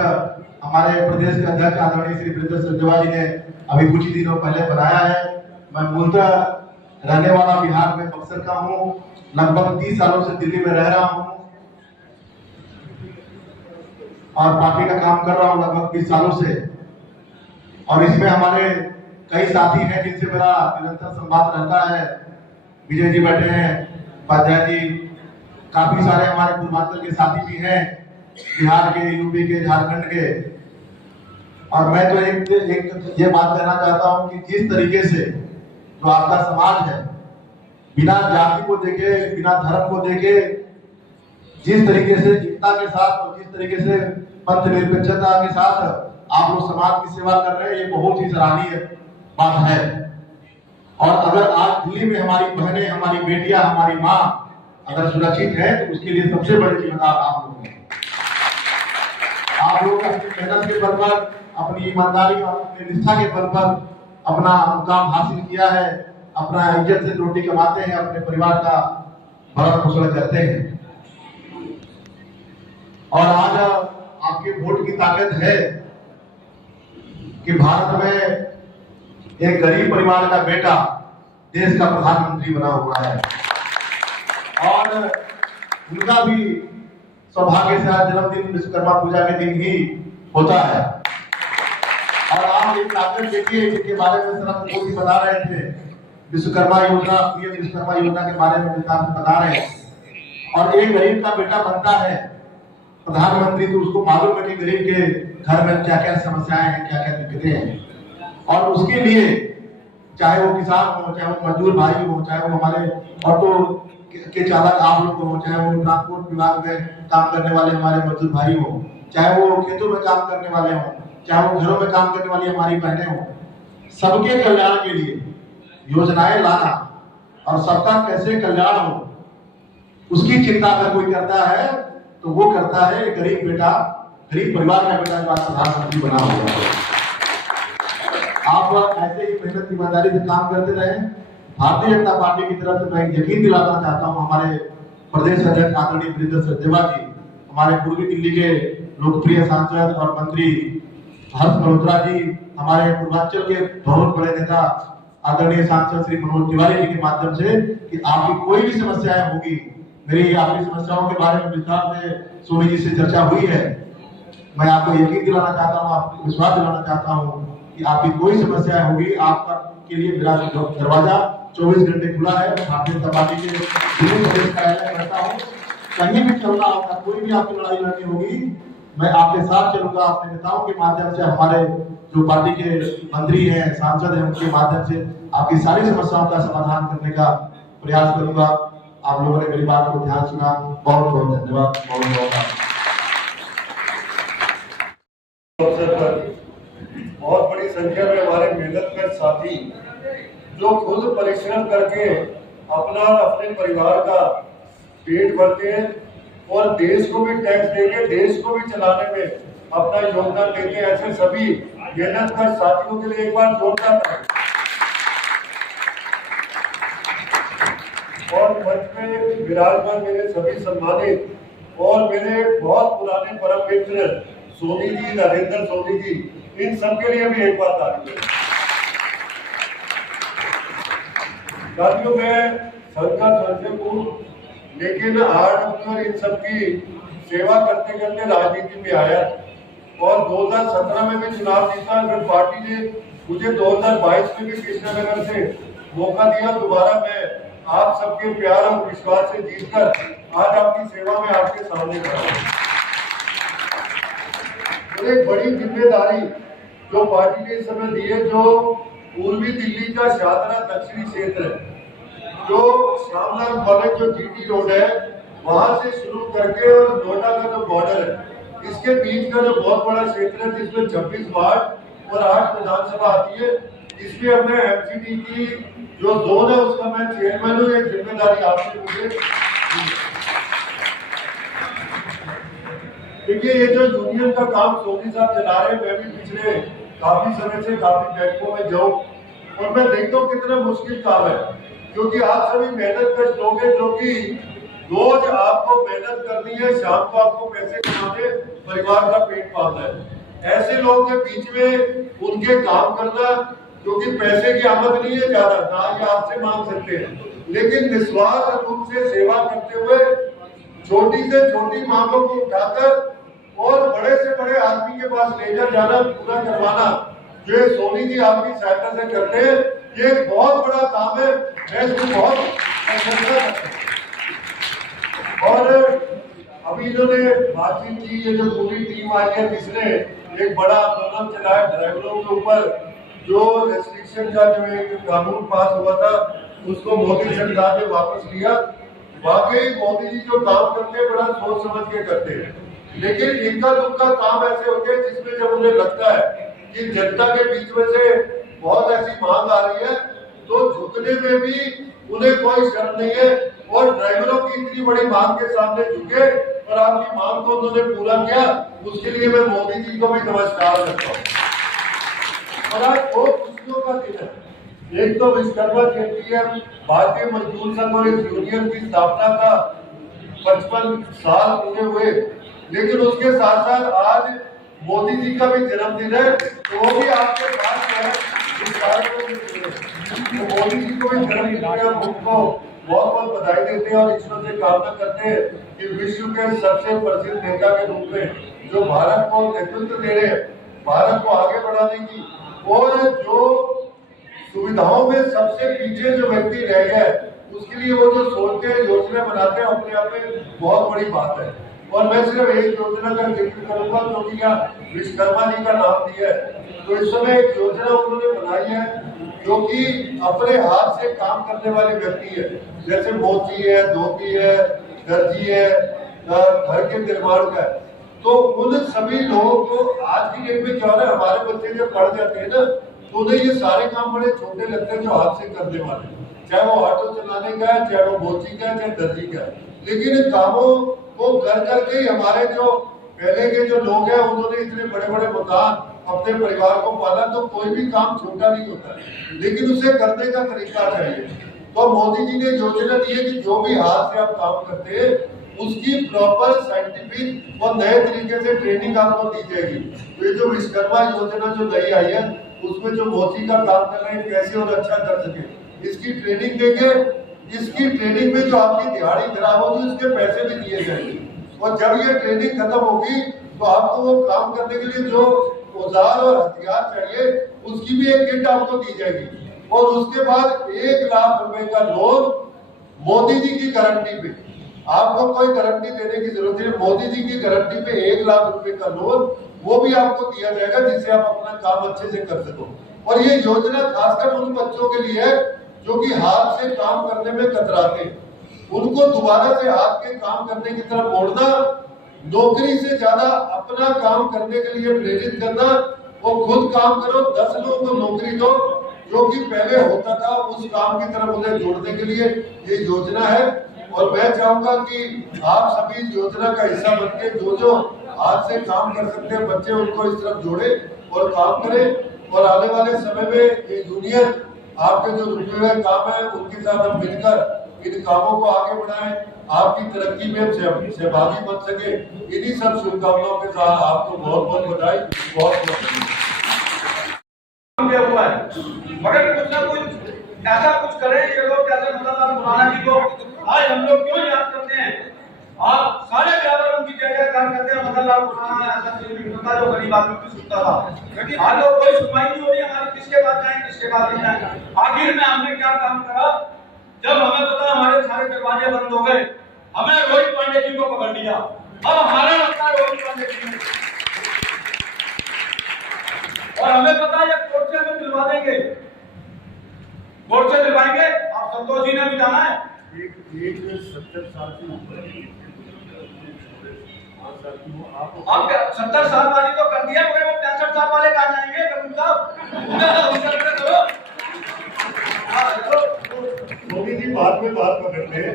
हमारे प्रदेश के अध्यक्ष आदरणीय श्री वीरेंद्र सचदेवा जी ने अभी कुछ दिनों पहले बनाया है। मैं मूलतः रहने वाला बिहार में बक्सर का हूँ, लगभग 30 सालों से दिल्ली में रह रहा हूँ और पार्टी का काम कर रहा हूँ लगभग 20 सालों से। और इसमें हमारे कई साथी हैं जिनसे मेरा निरंतर संवाद रहता है। विजय जी बैठे हैं, उपाध्याय जी, काफी सारे हमारे पूर्वांचल के साथी भी हैं, बिहार के, यूपी के, झारखंड के। और मैं तो एक ये बात कहना चाहता हूँ कि जिस तरीके से जो आपका समाज है, बिना जाति को देखे, बिना धर्म को देखे, जिस तरीके से एकता के साथ और जिस तरीके से पंथ निरपेक्षता के साथ आप लोग समाज की सेवा कर रहे हैं, ये बहुत ही सराहनीय बात है। और अगर आज दिल्ली में हमारी बहनें, हमारी बेटियां, हमारी माँ अगर सुरक्षित है तो उसके लिए सबसे बड़े जिम्मेदार आप लोग हैं। आप लोग अपनी मेहनत के बल पर, अपनी ईमानदारी और अपनी निष्ठा के बल पर अपना मुकाम हासिल किया है, अपना इज्जत से रोटी कमाते हैं, अपने परिवार का भरण पोषण करते हैं। और आज आपके वोट की ताकत है कि भारत में एक गरीब परिवार का बेटा देश का प्रधानमंत्री बना हुआ है और उनका भी सौभाग्य से आज जन्मदिन विश्वकर्मा पूजा के दिन ही होता है। और आप एक ताकत देखिए जिनके बारे में सर मोदी बता रहे थे, विश्वकर्मा योजना, पीएम विश्वकर्मा योजना के बारे में विस्तार से बता रहे हैं। और एक गरीब का बेटा बनता है प्रधानमंत्री तो उसको मालूम है कि गरीब के घर में क्या क्या समस्याएं हैं, क्या क्या दिक्कतें हैं। और उसके लिए चाहे वो किसान हो, चाहे वो मजदूर भाई हो, चाहे वो हमारे ऑटो के चालक आप लोग हो, चाहे वो ट्रांसपोर्ट विभाग में काम करने वाले हमारे मजदूर भाई हो, चाहे वो खेतों में काम करने वाले हो, चाहे वो घरों में काम करने वाली हमारी बहनें हो, सबके कल्याण के लिए योजनाएं लाना और सबका कैसे कल्याण हो उसकी चिंता अगर कोई करता है तो वो करता है गरीब बेटा, गरीब परिवार का बेटा जो आज प्रधानमंत्री बना हुआ है। आप ऐसे ही मेहनत ईमानदारी से काम करते रहे। भारतीय जनता पार्टी की तरफ से मैं यकीन दिलाना चाहता हूं, हमारे प्रदेश अध्यक्ष आदरणीय वीरेंद्र सचदेवा जी, हमारे पूर्वी दिल्ली के लोकप्रिय सांसद और मंत्री हर्ष मल्होत्रा जी, हमारे पूर्वांचल के बहुत बड़े नेता आदरणीय सांसद श्री मनोज तिवारी जी के माध्यम से कि आपकी कोई भी समस्याएं होगी, मेरी आपकी समस्याओं के बारे में विस्तार से सोनी जी से चर्चा हुई है। मैं आपको यकीन दिलाना चाहता हूँ, आपको विश्वास दिलाना चाहता हूँ कि आपकी कोई समस्या होगी, आपका के लिए मेरा दरवाजा 24 घंटे खुला है। भारतीय जनता पार्टी के जिले प्रदेश कार्यालय करता हूँ, कहीं भी चलना होगा, कोई भी आपकी लड़ाई लड़नी होगी, मैं आपके साथ चलूंगा। अपने नेताओं के माध्यम से, हमारे जो पार्टी के मंत्री हैं, सांसद हैं, उनके माध्यम से आपकी सारी समस्याओं का समाधान करने का प्रयास करूंगा। आप लोगों ने मेरी बात को ध्यान सुना, बहुत बहुत धन्यवाद। अवसर पर बहुत बड़ी संख्या में हमारे मेहनतकश साथी जो खुद परिश्रम करके अपना और अपने परिवार का पेट भरते हैं और देश को भी टैक्स देके देश को भी चलाने में अपना योगदान देते हैं, ऐसे सभी मेहनतकश साथियों के लिए एक बार जोरदार ताली। और मंच में विराजमान मेरे सभी सम्मानित और मेरे बहुत पुराने परम मित्र सोनी जी, नरेंद्र सोनी जी, इन सबके लिए भी एक बात ताली। साथियों, मैं संघ का संसद हूँ, लेकिन आरडब्ल्यू और इन सबकी सेवा करते करते राजनीति में आया और 2017 में भी चुनाव जीता। फिर पार्टी ने मुझे 2022 में भी कृष्णनगर से मौका दिया। दोबारा मैं आप सबके प्यार और विश्वास से जीतकर आज आपकी सेवा में आपके सामने खड़ा हूं। एक बड़ी जिम्मेदारी जो पार्टी ने इस समय दी है, जो पूर्वी दिल्ली का शाहदरा दक्षिणी क्षेत्र है, जो श्यामलाल कॉलेज जो जीटी रोड है, वहां से शुरू करके और नोएडा का जो बॉर्डर है, इसके बीच का जो बहुत बड़ा क्षेत्र है, जिसमें 26 वार्ड और 8 विधानसभा आती है, इसमें हमने एमसीडी की जो जोन है उसका मैं चेयरमैन हूँ। ये जिम्मेदारी आपसे मुझे। देखिए, ये जो यूनियन का काम सोनी साहब चला रहे हैं, मैं भी पिछले काफी समय से काफी बैठकों में जाऊं और मैं देखता हूँ कितना मुश्किल काम है, क्योंकि आप सभी मेहनतकश लोग हैं, जो कि रोज आपको मेहनत करनी है, शाम को आपको पैसे कमाने, परिवार का पेट पालना है। ऐसे लोगों के बीच में उनके काम करना, क्योंकि पैसे की आमद नहीं है ज्यादा, ना ये आपसे मांग सकते हैं, लेकिन निस्वार्थ रूप से सेवा करते हुए छोटी से छोटी मांगों को उठाकर और बड़े से बड़े आदमी के पास लेकर जाना, पूरा करवाना, जो सोनी जी आपकी सहायता से करते हैं, ये एक बहुत बड़ा काम है। मैं इसको बहुत प्रशंसा करता हूं। और अभी इन्होंने बातचीत की, ये जो पूरी टीम आई है, जिसने एक बड़ा आंदोलन चलाया ड्राइवरों के ऊपर, जो रेस्ट्रिक्शन का जो एक कानून पास हुआ था, उसको मोदी सरकार ने वापस लिया। वाकई मोदी जी जो काम करते हैं, बड़ा सोच समझ के करते हैं, लेकिन इनका दुक्का काम ऐसे होते हैं जिसमें जब उन्हें लगता है कि जनता के बीच में से बहुत ऐसी मांग आ रही है, तो झुकने में भी उन्हें कोई शर्म नहीं है, और ड्राइवरों की इतनी बड़ी मांग के सामने झुके और आपकी मांग को उन्होंने पूरा किया, उसके लिए मैं मोदी जी को भी नमस्कार करता हूँ। और आज दो खुशियों का दिन है। एक तो विश्वकर्मा जयंती है, भारतीय मजदूर संघ और इस यूनियन की स्थापना का 55 साल पूरे हुए, लेकिन उसके साथ साथ आज मोदी जी का भी जन्मदिन है, तो वो भी आपके पास है। तो मोदी जी को भी जन्मदिन पर हम उनको बहुत बहुत बधाई देते हैं और ईश्वर से कामना करते हैं कि विश्व के सबसे प्रसिद्ध नेता के रूप में जो भारत को नेतृत्व दे रहे हैं, भारत को आगे बढ़ाने की, और जो सुविधाओं में सबसे पीछे जो व्यक्ति रह गया है, उसके लिए वो जो सोचते हैं, योजना बनाते हैं, अपने आप में बहुत बड़ी बात है। और मैं सिर्फ एक योजना का जिक्र करूंगा, क्योंकि यहाँ विश्वकर्मा जी का नाम दिया है, तो इस समय एक योजना उन्होंने बनाई है, जो कि अपने हाथ से काम करने वाले व्यक्ति है, जैसे मोची है, धोबी है, दर्जी है, घर के निर्माण का है। तो उन सभी लोगों को आज की डेट में क्या हो रहा है, हमारे बच्चे जब पढ़ जाते हैं ना, तो उन्हें ये सारे काम बड़े छोटे लगते हैं जो हाथ से करने वाले, चाहे वो ऑटो चलाने का है, चाहे वो मोची का है, चाहे दर्जी का है। लेकिन इन कामों को कर करके ही हमारे जो पहले के जो लोग हैं, उन्होंने इतने बड़े बड़े मकान, अपने परिवार को पाला। तो कोई भी काम छोटा नहीं होता है, लेकिन उसे करने का तरीका चाहिए। तो मोदी जी ने योजना दी है कि जो भी हाथ से आप काम करते हैं, उसकी प्रॉपर साइंटिफिक और नए तरीके से ट्रेनिंग आपको दी जाएगी। तो ये जो विश्वकर्मा योजना जो नई आई है, उसमें जो मोची का काम कर रहे हैं, कैसे और अच्छा कर सके, इसकी ट्रेनिंग देंगे। इसकी ट्रेनिंग में जो आपकी दिहाड़ी खराब होगी, उसके पैसे भी दिए जाएंगे। और जब ये ट्रेनिंग खत्म होगी, तो आपको वो काम करने के लिए जो औजार और हथियार चाहिए, उसकी भी एक किट आपको दी जाएगी। और उसके बाद 1 लाख रुपए का लोन मोदी जी की गारंटी पे, आपको कोई गारंटी देने की जरूरत नहीं, मोदी जी की गारंटी पे 1 लाख रुपए का लोन वो भी आपको दिया जाएगा, जिससे आप अपना काम अच्छे से कर सको। और ये योजना खासकर उन बच्चों के लिए है जो कि हाथ से काम करने में कतराते हैं, उनको दोबारा से हाथ के काम करने की तरफ मोड़ना, नौकरी से ज्यादा अपना काम करने के लिए प्रेरित करना। वो खुद काम करो, 10 लोगों को नौकरी दो, जो कि पहले होता था उस काम की तरफ उन्हें जोड़ने के लिए ये योजना है। और मैं चाहूंगा कि आप सभी इस योजना का हिस्सा बनके जो हाथ से काम कर सकते हैं बच्चे, उनको इस तरफ जोड़े और काम करें। और आने वाले समय में ये यूनियन आपके जो रुके हुए काम है उनके साथ हम मिलकर इन कामों को आगे बढ़ाएं, आपकी तरक्की में सहभागी बन सके। इन्हीं सब शुभकामनाओं के साथ आपको बहुत बहुत बधाई, बहुत हुआ है। मगर कुछ ना कुछ ऐसा कुछ करें ये लोग, कैसे मदनलाल खुराना जी को आज हम लोग क्यों याद करते हैं। आप सारे ड्राइवर उनकी जगह काम करते हैं, मदनलाल खुराना ऐसा था जो गरीब आदमी की सुनता था। आज लोग कोई सुनवाई नहीं हो रही हमारी, किसके पास जाएं किसके पास नहीं जाएं। आखिर में हमने क्या काम करा, जब हमें पता हमारे सारे दरवाजे बंद हो गए, हमें रोहित पांडे जी को पकड़ लिया। अब हमारा लगता है रोहित पांडे जी ने, और हमें पता है कोर्ट से हमें दिलवा देंगे, कोर्ट से दिलवाएंगे। आप संतोष जी ने भी जाना है, एक 70 साल से ऊपर आप 70 साल वाली तो कर दिया, मगर वो 65 साल वाले कहाँ जाएंगे कपूर साहब। मोदी जी बाद में बात पकड़ते हैं,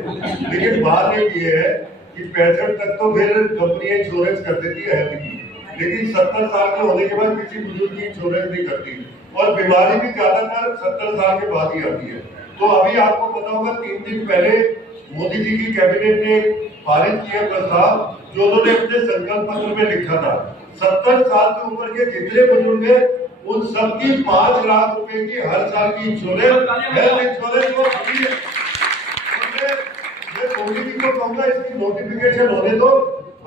लेकिन बात एक ये है कि 65 तक तो फिर कंपनियां इंश्योरेंस कर देती है हेल्थ की, लेकिन 70 साल के होने के बाद किसी बुजुर्ग की इंश्योरेंस नहीं करती। और बीमारी भी ज्यादातर 70 साल के बाद ही आती है। तो अभी आपको पता होगा 3 दिन पहले मोदी जी की कैबिनेट ने पारित किया प्रस्ताव, जो उन्होंने अपने संकल्प पत्र में लिखा था। 70 साल से ऊपर के जितने बुजुर्ग हैं उन सबकी 5 लाख रुपए की हर साल की इंश्योरेंस, हेल्थ इंश्योरेंस वो फ्री है। मैं सोनी जी को कहूंगा इसकी नोटिफिकेशन होने दो,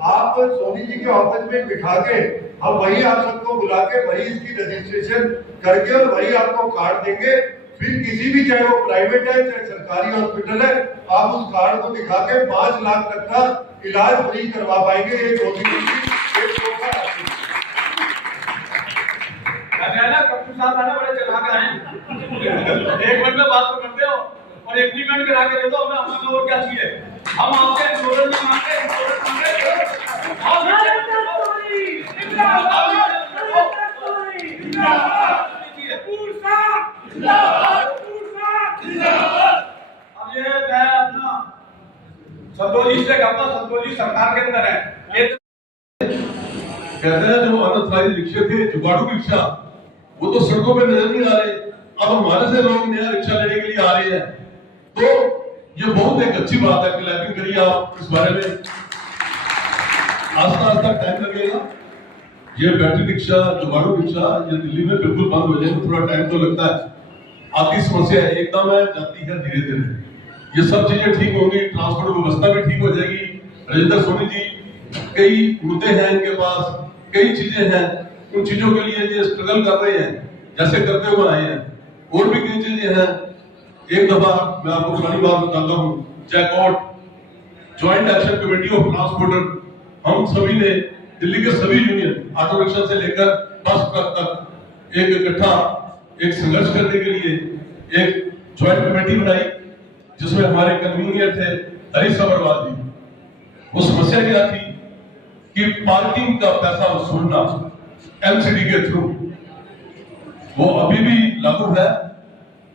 आप सोनी जी के ऑफिस में बिठा के हम वही आप सबको बुला के वही इसकी रजिस्ट्रेशन करके और वही आपको कार्ड देंगे। फिर किसी भी, चाहे वो प्राइवेट है चाहे सरकारी हॉस्पिटल है, आप उस कार्ड को दिखा के 5 लाख तक का इलाज फ्री करवा पाएंगे। ये मोदी जी की एक मौका है। कपूर साहब आना बड़े चलाक हैं, 1 मिनट में बात तो करते हो और एग्रीमेंट करा के दे दो हमें, हमें और क्या चाहिए। हम आपसे इंश्योरेंस मांगे, इंश्योरेंस मांगे। अब ये मैं अपना संतोष जी से कहता हूं, संतोष जी सरकार के अंदर है। कहते हैं जो अनाथाई रिक्शे थे, जुगाड़ू रिक्शा, वो तो सड़कों पे नजर नहीं आ रहे। अब हमारे से लोग नया रिक्शा लेने के लिए आ रहे हैं, तो ये बहुत एक अच्छी बात है। क्लैपिंग करिए आप इस बारे में। आस्ता आस्ता टाइम लगेगा। ये बैटरी रिक्शा, जुगाड़ू रिक्शा ये दिल्ली में बिल्कुल बंद हो जाएगा, थोड़ा टाइम तो लगता है। आती समस्या है, एकदम है जाती है धीरे धीरे। ये सब चीजें ठीक होंगी, ट्रांसपोर्ट व्यवस्था भी ठीक हो जाएगी। राजेंद्र सोनी जी, कई मुद्दे हैं इनके पास, कई चीजें हैं, उन चीजों के लिए ये स्ट्रगल कर रहे हैं, जैसे करते हुए आए हैं। और भी कई चीजें हैं। एक दफा मैं आपको पुरानी बात बताता हूँ, JACOT joint action committee of transporter, हम सभी ने दिल्ली के सभी यूनियन ऑटो रिक्शा से लेकर बस ट्रक तक एक इकट्ठा एक संघर्ष करने के लिए एक ज्वाइंट कमेटी बनाई, जिसमें हमारे कन्वीनर थे हरीश सबरवाल जी। वो समस्या क्या थी कि पार्किंग का पैसा वसूलना एमसीडी के थ्रू, वो अभी भी लागू है।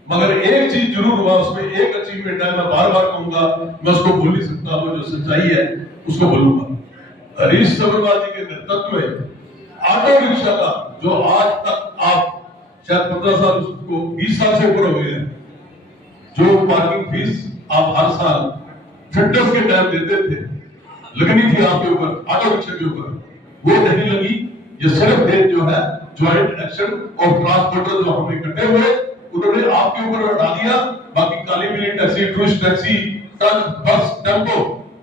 मगर एक चीज जरूर हुआ उसमें, एक अचीवमेंट है, मैं बार बार कहूंगा, मैं उसको भूल नहीं सकता, वो जो सच्चाई है उसको बोलूंगा। हरीश सबरवाल जी के नेतृत्व में ऑटो रिक्शा का जो आज तक आप शायद 15 साल को 20 साल से ऊपर हो गए हैं, जो पार्किंग फीस आप हर साल फिटनेस के टाइम देते थे, लगनी थी आपके ऊपर ऑटो रिक्शा के ऊपर, वो नहीं लगी। ये सिर्फ देश जो है ज्वाइंट एक्शन और ट्रांसपोर्टर जो हमने इकट्ठे हुए, उन्होंने आपके ऊपर हटा दिया। बाकी काली पीली टैक्सी, टूरिस्ट टैक्सी, ट्रक, बस, टेम्पो,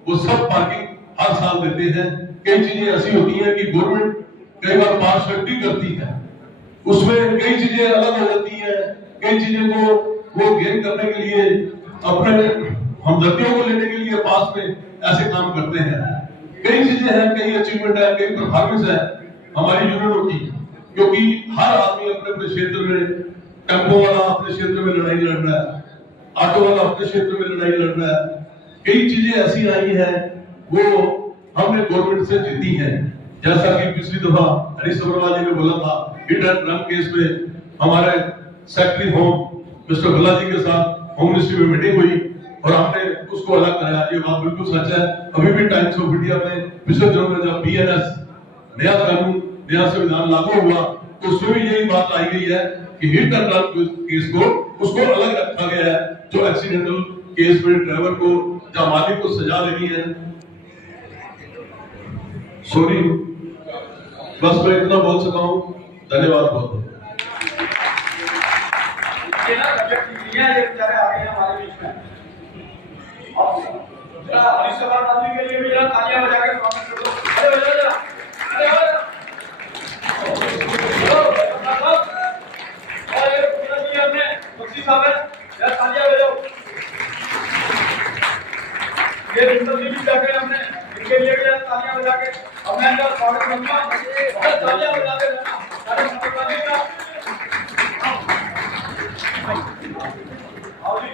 वो सब पार्किंग हर साल देते हैं। कई चीजें ऐसी होती हैं कि गवर्नमेंट कई बार पार्शलिटी करती है, उसमें कई चीजें अलग हो जाती हैं, कई चीजें को वो गेन करने के लिए अपने हमदर्दियों को लेने के लिए पास में ऐसे काम करते हैं। कई चीजें हैं, कई अचीवमेंट है, कई परफॉर्मेंस है हमारी यूनियनों की, क्योंकि हर आदमी अपने अपने क्षेत्र में, टेम्पो वाला अपने क्षेत्र में लड़ाई लड़ रहा है, ऑटो वाला अपने क्षेत्र में लड़ाई लड़ रहा है। कई चीजें ऐसी आई हैं वो हमने गवर्नमेंट से जीती हैं, जैसा कि पिछली दफा हरीश सबरवाल जी ने बोला था, हिट एंड रन केस में हमारे सेक्रेटरी होम मिस्टर भल्ला जी के साथ होम मिनिस्ट्री में मीटिंग हुई और हमने उसको अलग कराया। ये बात बिल्कुल सच है। अभी भी टाइम्स ऑफ इंडिया में पिछले दिनों में जब बीएनएस नया कानून, नया संविधान लागू हुआ तो उसमें भी यही बात आई गई है कि हिट एंड रन केस को उसको अलग रखा गया है। जो एक्सीडेंटल केस में ड्राइवर को या मालिक को सजा देनी है, सॉरी, बस मैं इतना बोल सका हूँ। धन्यवाद बहुत बहुत। के लिए भी तालियां बजा के स्वागत करो। अरे बजा जरा, अरे और ये पूरा दिया हमने बख्शी साहब है, यार तालियां बजाओ। ये इंटरव्यू भी जाके हमने इनके लिए भी तालियां बजा के हमने इनका स्वागत करूंगा। और तालियां बजा के सारे मतदाताओं का आओ जी।